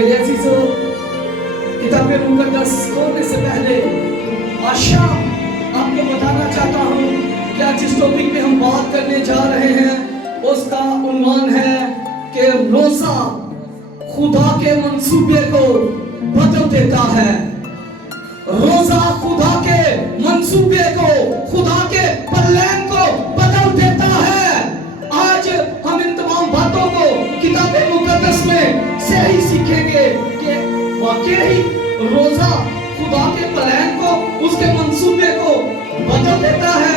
मेरे अजीजों, किताब मुकद्दस खोलने से पहले आज शाम आपको बताना चाहता हूँ कि आज जिस टॉपिक पे हम बात करने जा रहे हैं उसका उन्वान है कि रोजा खुदा के मंसूबे को बदल देता है। रोजा खुदा के मंसूबे को, खुदा के प्लान को बदल देता है। आज हम इन तमाम बातों को किताब मुकद्दस में से ही सीखेंगे कि वाकई रोजा खुदा के प्लान को, उसके मंसूबे को बदल देता है।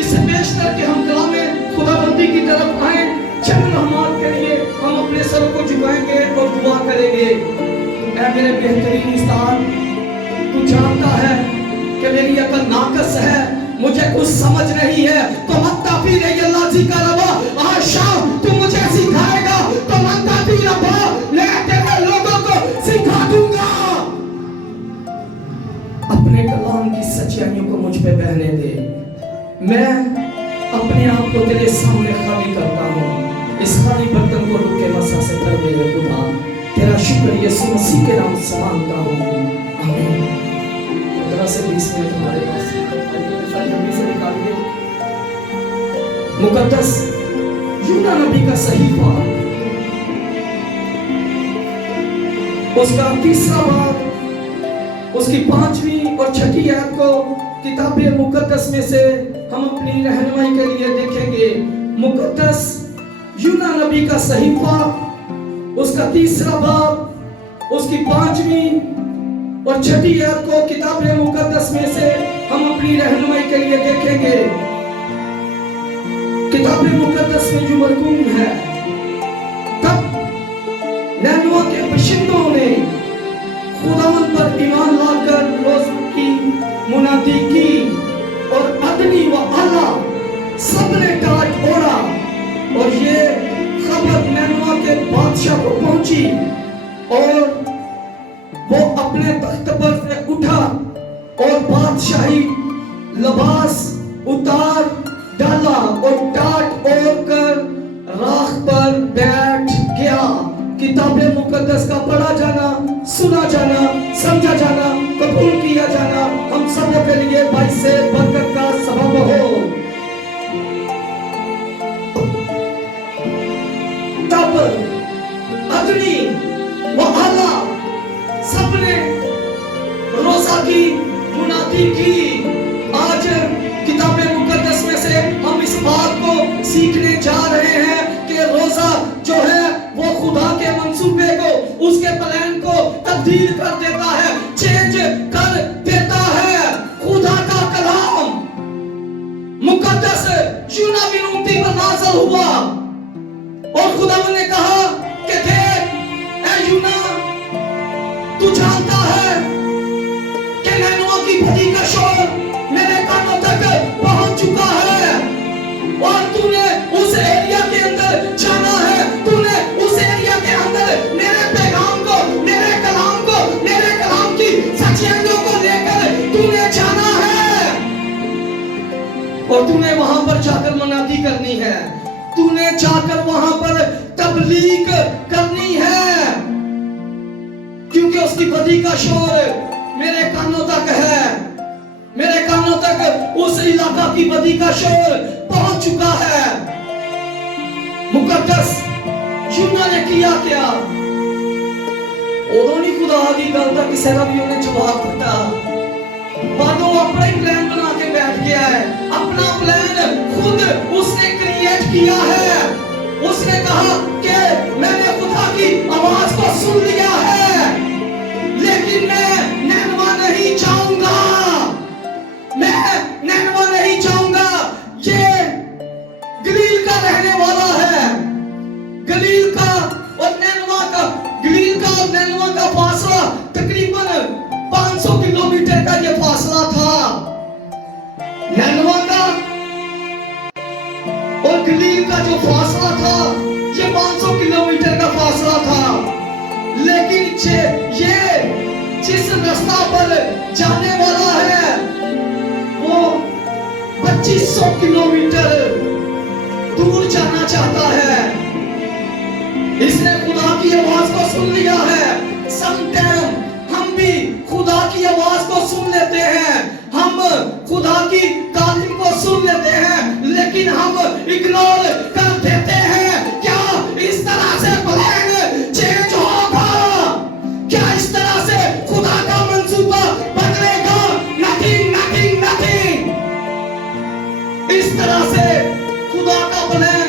इससे पेश करके हम कलाम खुदाबंदी की तरफ आए। चंद रहमत के लिए हम अपने सर को झुकाएंगे और दुआ करेंगे। ऐ मेरे बेहतरीन उस्ताद, तू जानता है कि मेरी अकल नाकस है, मुझे कुछ समझ नहीं है, तो मत्ता भी नहीं अल्लाह जी का रबा। आज शाम तू मुझे सिखाएगा तो मत्ता भी रबा, मैं तेरे लोगों को सिखा दूंगा। अपने कलाम की सच्चाइयों को मुझ पे बहने दे। मैं अपने आप को तेरे सामने खाली करता हूँ। इस खाली बर्तन को रुके मसा से कर मेरे खुदा। तेरा शुक्र यीशु मसीह के नाम से मांगता हूँ, आमीन। 15 से 20 मिनट हमारे पास जल्दी से निकालिए। मुकद्दस यूना नबी का सहीफा, उसका 3रा बाब, उसकी 5वीं और 6ठी आयत को किताब मुकद्दस में से हम अपनी रहनुमाई के लिए देखेंगे। मुकद्दस यूना नबी का सहीफा, उसका 3रा बाब, उसकी 5वीं और 6ठी आयत को किताब मुकद्दस में से हम अपनी रहनुमाई के लिए देखेंगे। किताब मुकद्दस में जो मरकूम है, तब नैनवा के बशिंदों ने खुदावंद पर ईमान लाकर रोज़ की मुनादी की और अदनी व आला सबने टाट ओढ़ा। और ये खबर नैनवा के बादशाह को पहुंची और वो अपने तख्त पर से उठा और बादशाही लिबास उतार डाला और टाट ओढ़ कर राख पर बैठ गया। किताब मुकद्दस का पढ़ा जाना, सुना जाना, समझा जाना, कबूल किया जाना हम सबों के लिए बाइस से बरकत का सबब हो। तब अदनी व आला सबने रोजा की मुनादी की। आज किताब मुकद्दस में से हम इस बात को सीखने जा रहे हैं कि रोजा जो है वो खुदा के मंसूबे को, उसके प्लान को तब्दील कर देता है, चेंज कर देता है। खुदा का कलाम मुकद्दस यूना बिन पर नाज़िल हुआ और खुदा ने कहा कि देख ऐ यूना, तू जानता है कि नैनवा की बदी का शोर मेरे कानों तक पहुंच चुका है और तूने उस एरिया के अंदर जाना है, तूने उस एरिया के अंदर मेरे पैगाम को, मेरे कलाम को, मेरे कलाम की सच्चाइयों को लेकर तूने जाना है और तूने वहां पर जाकर मुनादी करनी है, तूने जाकर वहां पर तबलीग करनी है, क्योंकि उसकी बदी का शोर मेरे कानों तक है, मेरे कानों तक उस इलाका की बदी का शोर पहुंच चुका है। मुकद्दस यूना ने किया क्या? उदों नहीं खुदा की गल का किसी का भी उन्हें जवाब दिता। बादों अपना ही प्लान बना के बैठ गया है, अपना प्लान खुद उसने क्रिएट किया है। उसने कहा कि मैंने खुदा की आवाज को सुन लिया है, लेकिन मैं नैनवा नहीं जाऊंगा, मैं नैनवा नहीं जाऊंगा। ये गलील का रहने वाला है, गलील का और नैनवा का, गलील का और नैनवा का फासला तकरीबन 500 किलोमीटर का ये फासला था। नैनवा का और गलील का जो फासला था ये 500 किलोमीटर का फासला था, लेकिन ये जिस रास्ता पर जाने वाला है वो 2500 किलोमीटर दूर जाना चाहता है। इसने खुदा की आवाज को सुन लिया है समटाइम हम भी खुदा की आवाज को सुन लेते हैं, हम खुदा की तालीम को सुन लेते हैं, लेकिन हम इग्नोर कर देते हैं। क्या इस तरह से प्लान चेंज होगा? क्या इस तरह से खुदा का मंसूबा बदलेगा? Nothing nothing nothing. इस तरह से खुदा का प्लान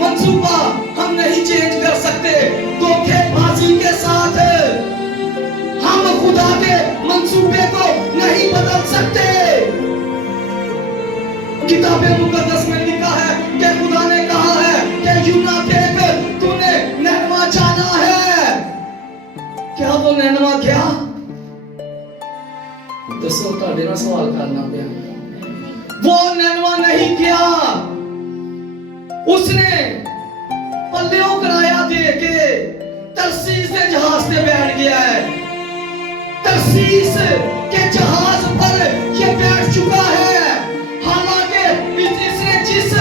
मंसूबा हम नहीं चेंज कर सकते। धोखेबाजी के साथ हम खुदा के मंसूबे को नहीं बदल सकते। किताबे मुकद्दस में लिखा है कि खुदा ने कहा है कि यूना देख, तूने नैनवा जाना है। क्या वो नैनवा गया? दसो ताड़े ना सवाल करना पिया। वो नैनवा नहीं गया। उसने पल्लियों किराया दे के तरसीस के जहाज पे बैठ गया है। तरसीस के जहाज पर ये बैठ चुका है। हालांकि इसने जिस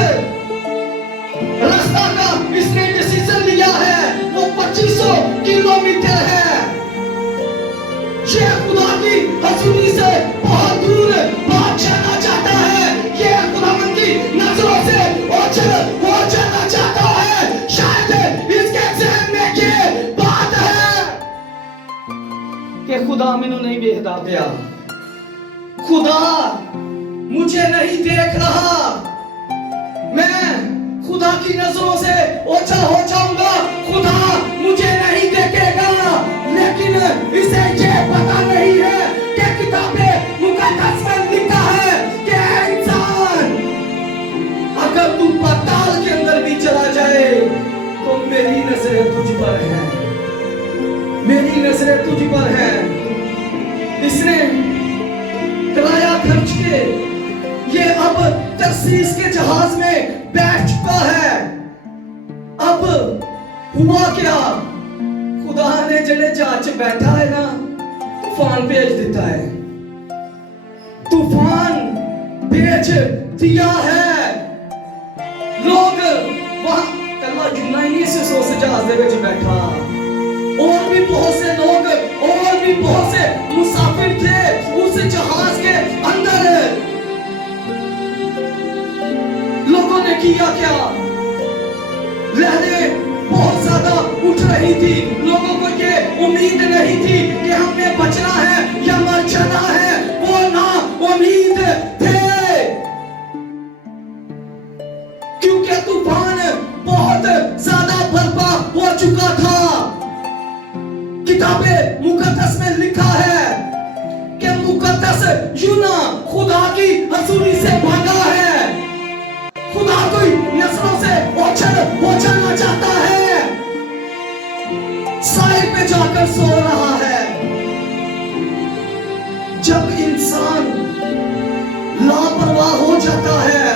रास्ता का इसने डिसीजन लिया है वो 2500 किलोमीटर है। ये खुदा की हजूरी से बहुत दूर भाग जाना चाहता है। ये खुदावंद की नजरों से ओझल हो जाना चाहता है। शायद इसके ज़हन में ये बात है कि खुदा मैनू नहीं देखदा पिया, खुदा मुझे नहीं देख रहा, मैं खुदा की नजरों से ओझल हो जाऊंगा, खुदा मुझे नहीं देखेगा। लेकिन इसे ये पता नहीं है कि किताबे मुकद्दस में लिखा है कि इंसान अगर तू पाताल के अंदर भी चला जाए तो मेरी नजरें तुझ पर हैं, मेरी नजरें तुझ पर हैं। इसने किराया खर्च के ये अब तरसीस के जहाज में बैठ चुका है। अब हुआ क्या? खुदा ने जड़े जहाज बैठा है ना, तूफान भेज देता है। तूफान भेज दिया है। लोग वहां कल्ला यूना ही नहीं से उस जहाज दे विच बैठा, और भी बहुत से लोग और भी बहुत से मुसाफिर थे उस जहाज के अंदर। लोगों ने किया क्या? लहरें बहुत ज्यादा उठ रही थी। लोगों को ये उम्मीद नहीं थी कि हमने बचना है या मर जाना है। वो ना उम्मीद थे, क्योंकि तूफान बहुत ज्यादा बर्पा हो चुका था। किताबे मुकद्दस में लिखा है कि मुकद्दस यूना खुदा की हजूरी से भागा है। खुदा कोई नजरों से ओझल हो जाना चाहता है, साए पे जाकर सो रहा है। जब इंसान लापरवाह हो जाता है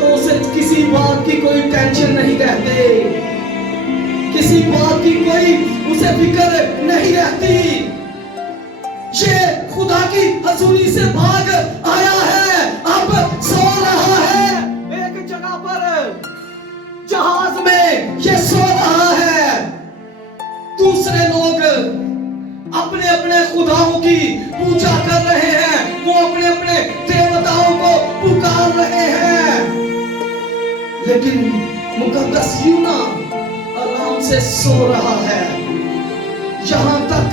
तो उसे किसी बात की कोई टेंशन नहीं रहती, किसी बात की कोई उसे फिक्र नहीं रहती। ये खुदा की हजूरी से भाग आया है, अब सो रहा है एक जगह पर, जहाज में ये सो रहा है। दूसरे लोग अपने अपने खुदाओं की पूजा कर रहे हैं, वो अपने अपने देवताओं को पुकार रहे हैं। लेकिन मुकद्दस यूना आराम से सो रहा है, यहां तक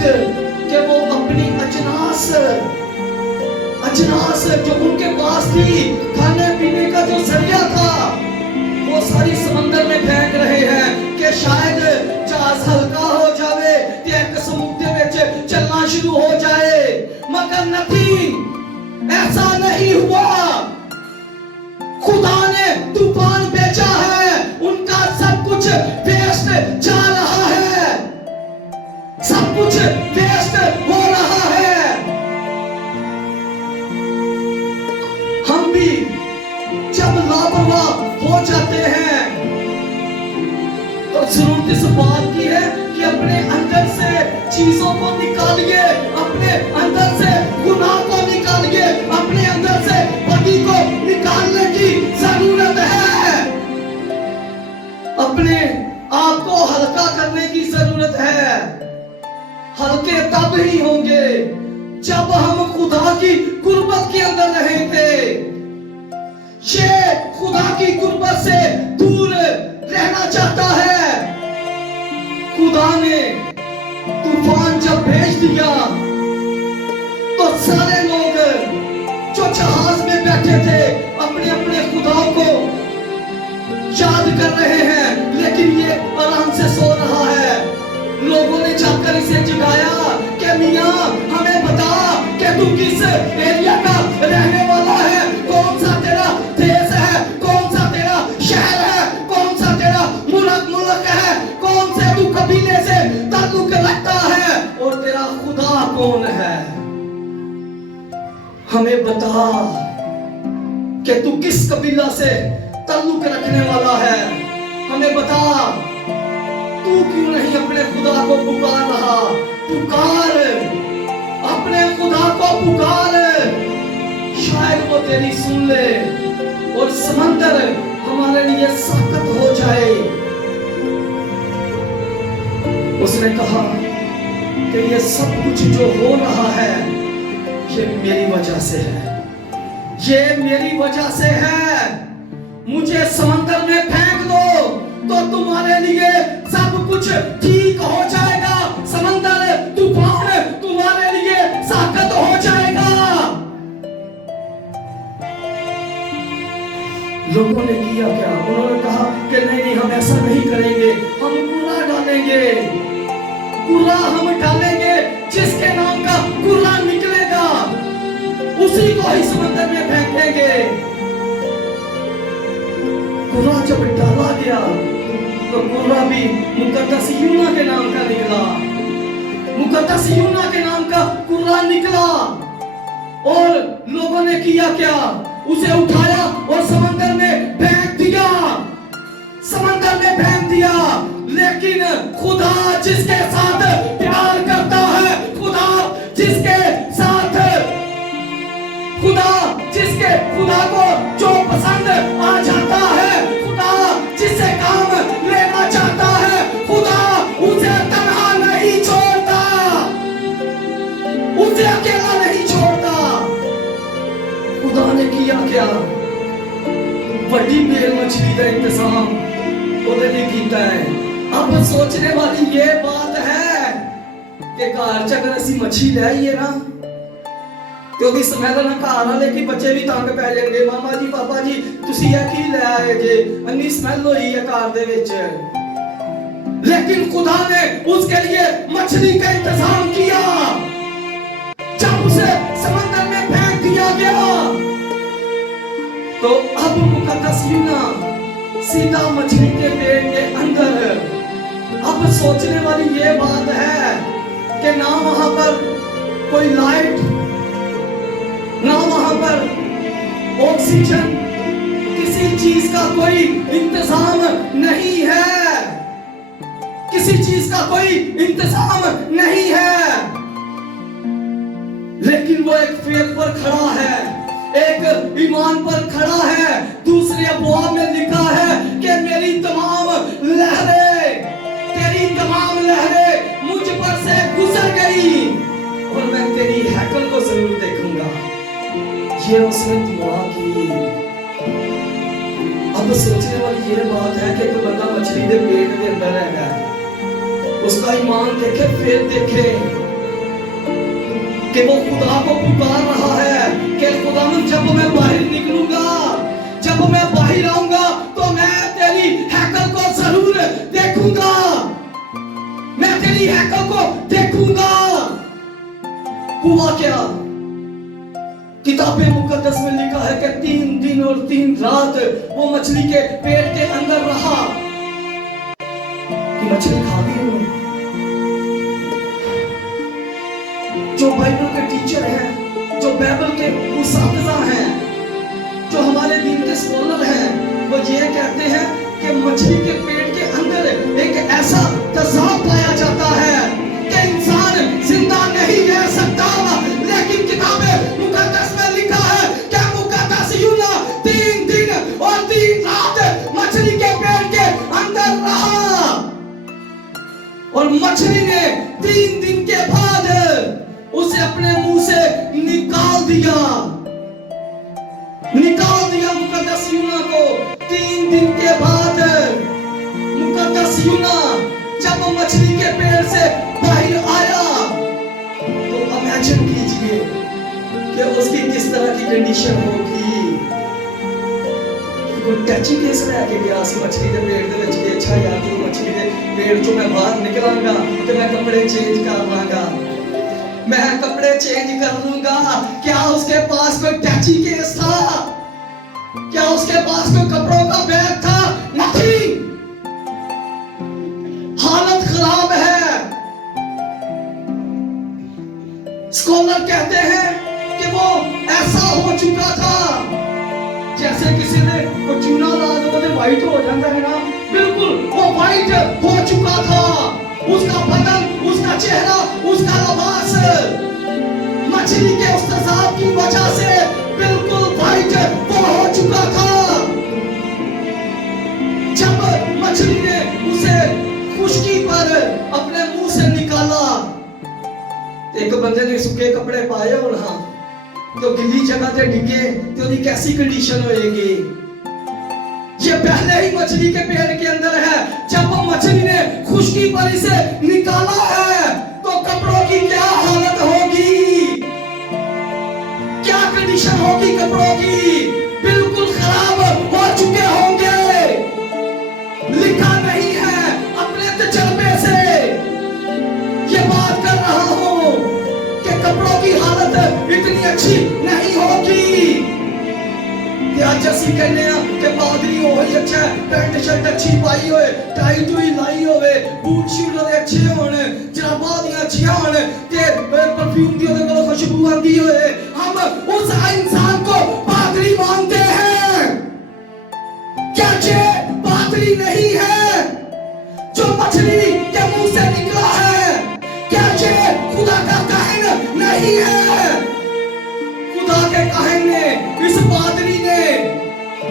कि वो अपनी अजनास जो उनके पास थी, खाने पीने का जो जरिया था, वो सारी समंदर में फेंक रहे हैं कि शायद जहाज हल्का हो जावे, एक समुद्र में चलना शुरू हो जाए। मगर नहीं, ऐसा नहीं हुआ। खुदा ने तूफान भेजा है, उनका सब कुछ वेस्ट जा रहा है, सब कुछ वेस्ट हो रहा है। हम भी जब लापरवाह हो जाते हैं तो जरूरत इस बात की है कि अपने अंदर से चीजों को निकालिए, अपने अंदर से गुनाह को निकालिए, अपने अंदर से बदी को निकालने की जरूरत है, अपने आप को हल्का करने की जरूरत है। जब हम खुदा की गुर्बत के अंदर रहे थे, ये खुदा की गुर्बत से दूर रहना चाहता है। खुदा ने तूफान जब भेज दिया तो सारे लोग जो जहाज में बैठे थे अपने अपने खुदा को याद कर रहे हैं, लेकिन ये आराम से सो रहा है। लोगों ने जाकर इसे जगाया कि मियां हमें बता कि तू किस एरिया का रहने वाला है, कौन सा तेरा देश है, कौन सा तेरा शहर है, कौन सा तेरा मुल्क है, कौन से तू कबीले से ताल्लुक रखता है और तेरा खुदा कौन है। हमें बता कि तू किस कबीला से ताल्लुक रखने वाला है। हमें बता तू क्यों नहीं अपने खुदा को पुकार रहा। पुकार, अपने खुदा को पुकार, शायद वो तेरी सुन ले और समंदर हमारे लिए साकत हो जाए। उसने कहा कि ये सब कुछ जो हो रहा है ये मेरी वजह से है, ये मेरी वजह से है। मुझे समंदर में फेंक दो तो तुम्हारे लिए सब कुछ ठीक हो जाएगा। समंदर तूफान तुम्हारे लिए साकत हो जाएगा। लोगों ने किया क्या? उन्होंने कहा कि नहीं, हम ऐसा नहीं करेंगे, हम कुरा डालेंगे, कुरा हम डालेंगे, जिसके नाम का कुरा निकलेगा उसी को ही समंदर में फेंकेंगे। कुरा जब डाला गया तो कुरा भी मुकद्दस यूना के नाम का निकला, मुकद्दस यूना के नाम का कुरा निकला। और लोगों ने किया क्या? उसे उठाया और समंदर में फेंक दिया, समंदर में फेंक दिया। लेकिन खुदा जिसके साथ प्यार करता है, खुदा जिसके साथ, खुदा को जो पसंद आ जाता है, खुदा जिससे काम लेना चाहता है, खुदा उसे तन्हा नहीं छोड़ता, उसे अकेला नहीं छोड़ता। खुदा ने किया क्या? बड़ी बेल मछली का इंतजाम उन्होंने किया है। अब सोचने वाली ये बात है कि घर च अगर असी मछली ले आईए ना क्योंकि समझ ना घर वाले की बच्चे भी तंग पै जाएंगे, मामा जी पापा जी तुसी ये की ले आए जे, अन्नी स्मेल होई है घर दे विच। लेकिन खुदा ने उसके लिए मछली का इंतजाम किया। जब उसे समंदर में फेंक दिया गया तो अब मुकद्दस यूना सीधा मछली के पेट के अंदर। अब सोचने वाली ये बात है कि ना वहां पर कोई लाइट, ना वहां पर ऑक्सीजन, किसी चीज का कोई इंतजाम नहीं है, किसी चीज का कोई इंतजाम नहीं है। लेकिन वो एक फेथ पर खड़ा है, एक ईमान पर खड़ा है। दूसरे अबवाब में लिखा है कि मेरी तमाम लहरें, तेरी तमाम लहरें मुझ पर से गुजर गई और मैं तेरी हैकल को जरूर देखूंगा। ये उसने दुआ की। अब सोचने वाली ये बात है कि कोई बंदा मछली के पेट के अंदर है, उसका ईमान देखे, फिर देखे कि वो खुदा को पुकार रहा है कि खुदा जब मैं बाहर निकलूंगा, जब मैं बाहर आऊंगा तो मैं तेरी हैकल को जरूर देखूंगा, मैं तेरी हैकल को देखूंगा। हुआ क्या? किताबे मुकद्दस में लिखा है कि 3 दिन और 3 रात वो मछली के पेट के अंदर रहा। कि मछली खा गई उन्होंने। जो बाइबल के टीचर हैं, जो बाइबल के उस्ताद हैं, जो हमारे दीन के स्कॉलर हैं, वो ये कहते हैं कि मछली के पेट के अंदर एक ऐसा तजाब पाया जाता है कि इंसान जिंदा नहीं रह सकता। लेकिन किताबे मुकद्दस में लिखा है कि मुकद्दस यूना 3 दिन और 3 रात मछली के पेट के अंदर रहा और मछली ने 3 दिन के बाद उसे अपने मुंह से दिया, निकाल दिया मुकद्दस यूना को। 3 दिन के बाद मुकद्दस यूना जब मछली के पेड़ से बाहर आया तो इमेजिन कीजिए कि उसकी किस तरह की कंडीशन होगी। कोई टैची केस लेके गया सी मछली के पेड़ दे विच कि अच्छा यार जो मछली के पेड़ चों मैं बाहर निकलांगा तो मैं कपड़े चेंज कर लांगा, मैं कपड़े चेंज कर लूंगा। क्या उसके पास कोई टैची केस था? क्या उसके पास कोई कपड़ों का बैग था? नहीं। हालत खराब है। स्कॉलर कहते हैं कि वो ऐसा हो चुका था जैसे किसी ने वो चूना ला दो तो व्हाइट हो जाता है ना, बिल्कुल वो व्हाइट हो चुका था। उसका बदन, उसका चेहरा, उसका लिबास मछली के उस तेजाब की वजह से बिल्कुल व्हाइट वो हो चुका था। जब मछली ने उसे खुशकी पर अपने मुंह से निकाला, एक बंदे ने सूखे कपड़े पाए और हाँ तो गिल्ली जगह पे डिगे तो उनकी कैसी कंडीशन होएगी। ये पहले ही मछली के पेड़ के अंदर है। जब मछली ने खुशकी पर इसे निकाला है तो कपड़ों की क्या हालत होगी, क्या कंडीशन होगी कपड़ों की? बिल्कुल खराब हो चुके होंगे। लिखा नहीं है, अपने तजर्बे से ये बात कर रहा हूं कि कपड़ों की हालत इतनी अच्छी नहीं होगी। आज ਅਸੀਂ कहने कि पादरी हो ही अच्छा, पैंट शर्ट अच्छी पाई होए, टाई टूई लाई होवे, बूट शूट ਉਹਦੇ अच्छे होण, जराबां ਦੀਆਂ अच्छियां होण ते परफ्यूम ਦੀ ਉਹਦੇ ਕੋਲ खुशबू आंदी होए, हम उस इंसान को पादरी मानते हैं। क्या ये पादरी नहीं है जो मछली के मुंह से निकला है? क्या ये खुदा का काहिन नहीं है? खुदा के काहिन ने, इस पादरी ने,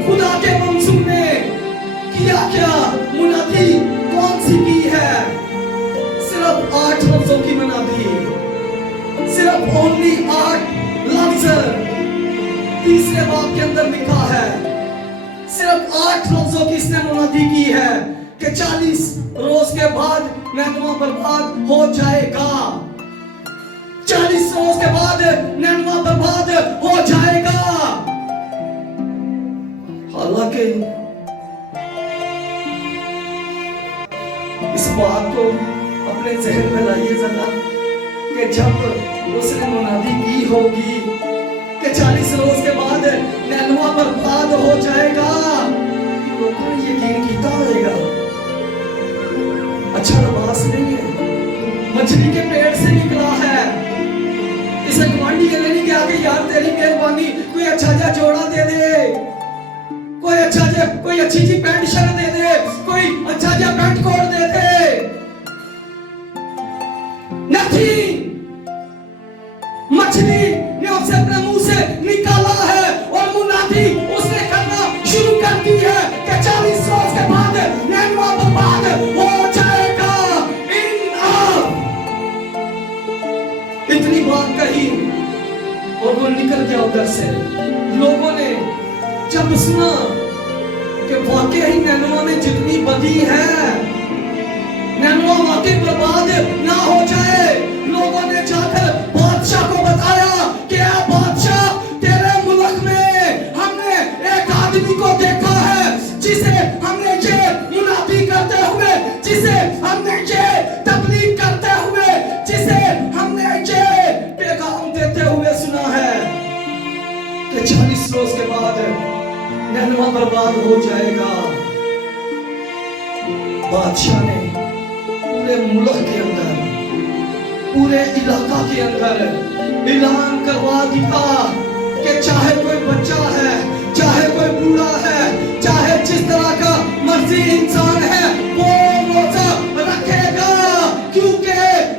खुदा के मंसूर ने किया क्या? मुनादी कौन सी की है? सिर्फ 8 लफ्जों की मुनादी, सिर्फ ओनली 8 लफ्ज 3 बाब के अंदर लिखा है। सिर्फ 8 लफ्जों की इसने मुनादी की है कि 40 रोज के बाद नैनवा बर्बाद हो जाएगा। 40 रोज के बाद नैनवा बर्बाद हो जाएगा। हालांकि इस बात को अपने जहन में लाइए जरा कि जब उसने मुनादी की होगी कि 40 रोज के बाद नैनवा बर्बाद हो जाएगा, लोगों ने यकीन किया होगा। अच्छा लिबास नहीं है, मछली के पेट से निकला है। इसे गवांडी कहने नहीं गया कि यार तेरी मेहरबानी कोई अच्छा जा जोड़ा दे दे, कोई अच्छा जा कोई अच्छी सी पैंट शर्ट दे दे, कोई अच्छा जा पैंट कोट दे दे। नहीं, मछली ने उसे अपने मुंह से निकाला है और मुनादी उसने करना शुरू कर दी है कि 40 रोज के बाद नैनवा बर्बाद हो जाएगा। इतनी बात कही और वो निकल गया उधर से। लोगों ने जब सुना कि वाकई ही नैनवा में जितनी बदी है, नैनवा वाकई बर्बाद ना हो जाए, लोगों ने जाकर बादशाह को बताया कि बादशाह तेरे मुल्क में हमने एक आदमी को देखा है जिसे हमने ये मुनादी करते हुए, जिसे हमने ये तबलीग करते हुए, जिसे हमने ये पैगाम देते हुए सुना है कि 40 रोज के बाद नैनवा बर्बाद हो जाएगा। बादशाह ने पूरे मुल्क के अंदर, पूरे इलाका के अंदर ऐलान करवा दिया कि चाहे कोई बच्चा है, चाहे कोई बूढ़ा है, चाहे जिस तरह का मर्जी इंसान है, वो रोजा रखेगा, क्योंकि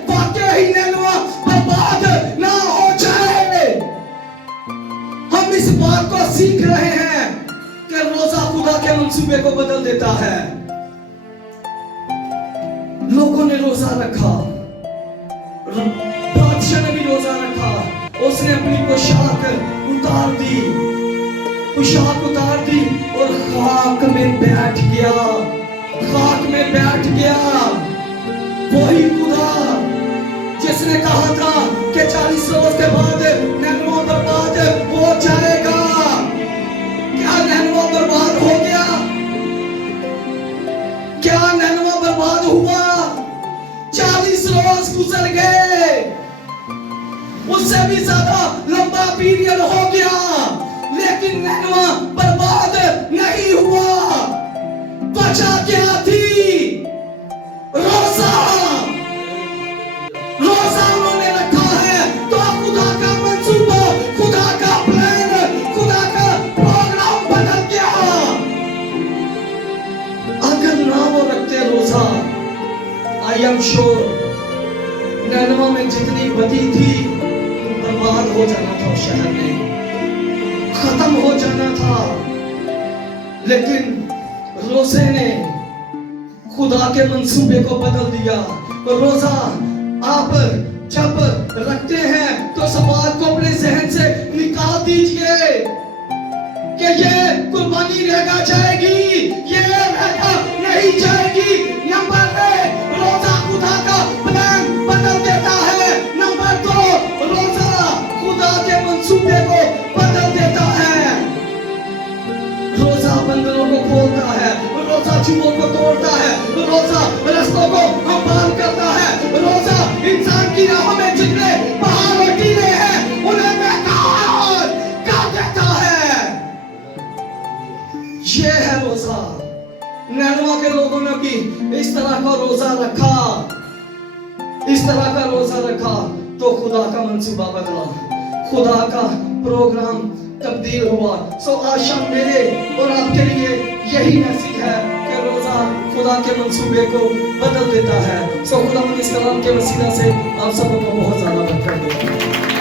वाकई ही नैनवा बर्बाद ना हो जाए। हम इस बात को सीख रहे हैं कि रोजा खुदा के मंसूबे को बदल देता है। लोगों ने रोजा रखा, बादशाह ने भी रोजा रखा, उसने अपनी पोशाक पोशाक उतार दी और खाक में बैठ गया, खाक में बैठ गया। वही खुदा जिसने कहा था कि 40 रोज के बाद नैनवा बर्बाद हो जाएगा, क्या नैनवा बर्बाद हो गया? क्या नैनवा बर्बाद हुआ? 40 रोज गुजर गए, उससे भी ज्यादा लंबा पीरियड हो गया, लेकिन नैनवा बर्बाद नहीं हुआ। बचा क्या थी? रोजा, रोजा उन्होंने रखा है। तो खुदा का मंसूबा, खुदा का प्लान, खुदा का प्रोग्राम बदल गया। अगर ना वो रखते रोजा, आई एम श्योर नैनवा में जितनी बदी थी बर्बाद हो जाना था, शहर में खत्म हो जाना था। लेकिन रोजे ने खुदा के मंसूबे को बदल दिया। रोजा आप जब रखते हैं तो इस बात को अपने जहन से निकाल दीजिए कि ये कुर्बानी रहना जाएगी, ये रहना नहीं जाएगी। नंबर 1, रोजा खुदा का प्लान बदल देता है। नंबर 2, रोजा खुदा के मंसूबे को बदल देता है। रोजा बंदरों को खोलता है, रोजा चूहों को तोड़ता है, रोजा रस्तों को हमवार करता है, रोजा इंसान की राहों में जितने पहाड़ और टीले हैं उन्हें बेकार कर देता है। ये है रोजा। नैनवा के लोगों ने की इस तरह का रोजा रखा, इस तरह का रोजा रखा तो खुदा का मंसूबा बदला, खुदा का प्रोग्राम तब्दील हुआ। सो आज शाम मेरे और आपके लिए यही मैसेज है कि रोजा खुदा के मंसूबे को बदल देता है। सो खुदा इस कलाम के वसीला से आप सबको बहुत ज्यादा बरकत दे।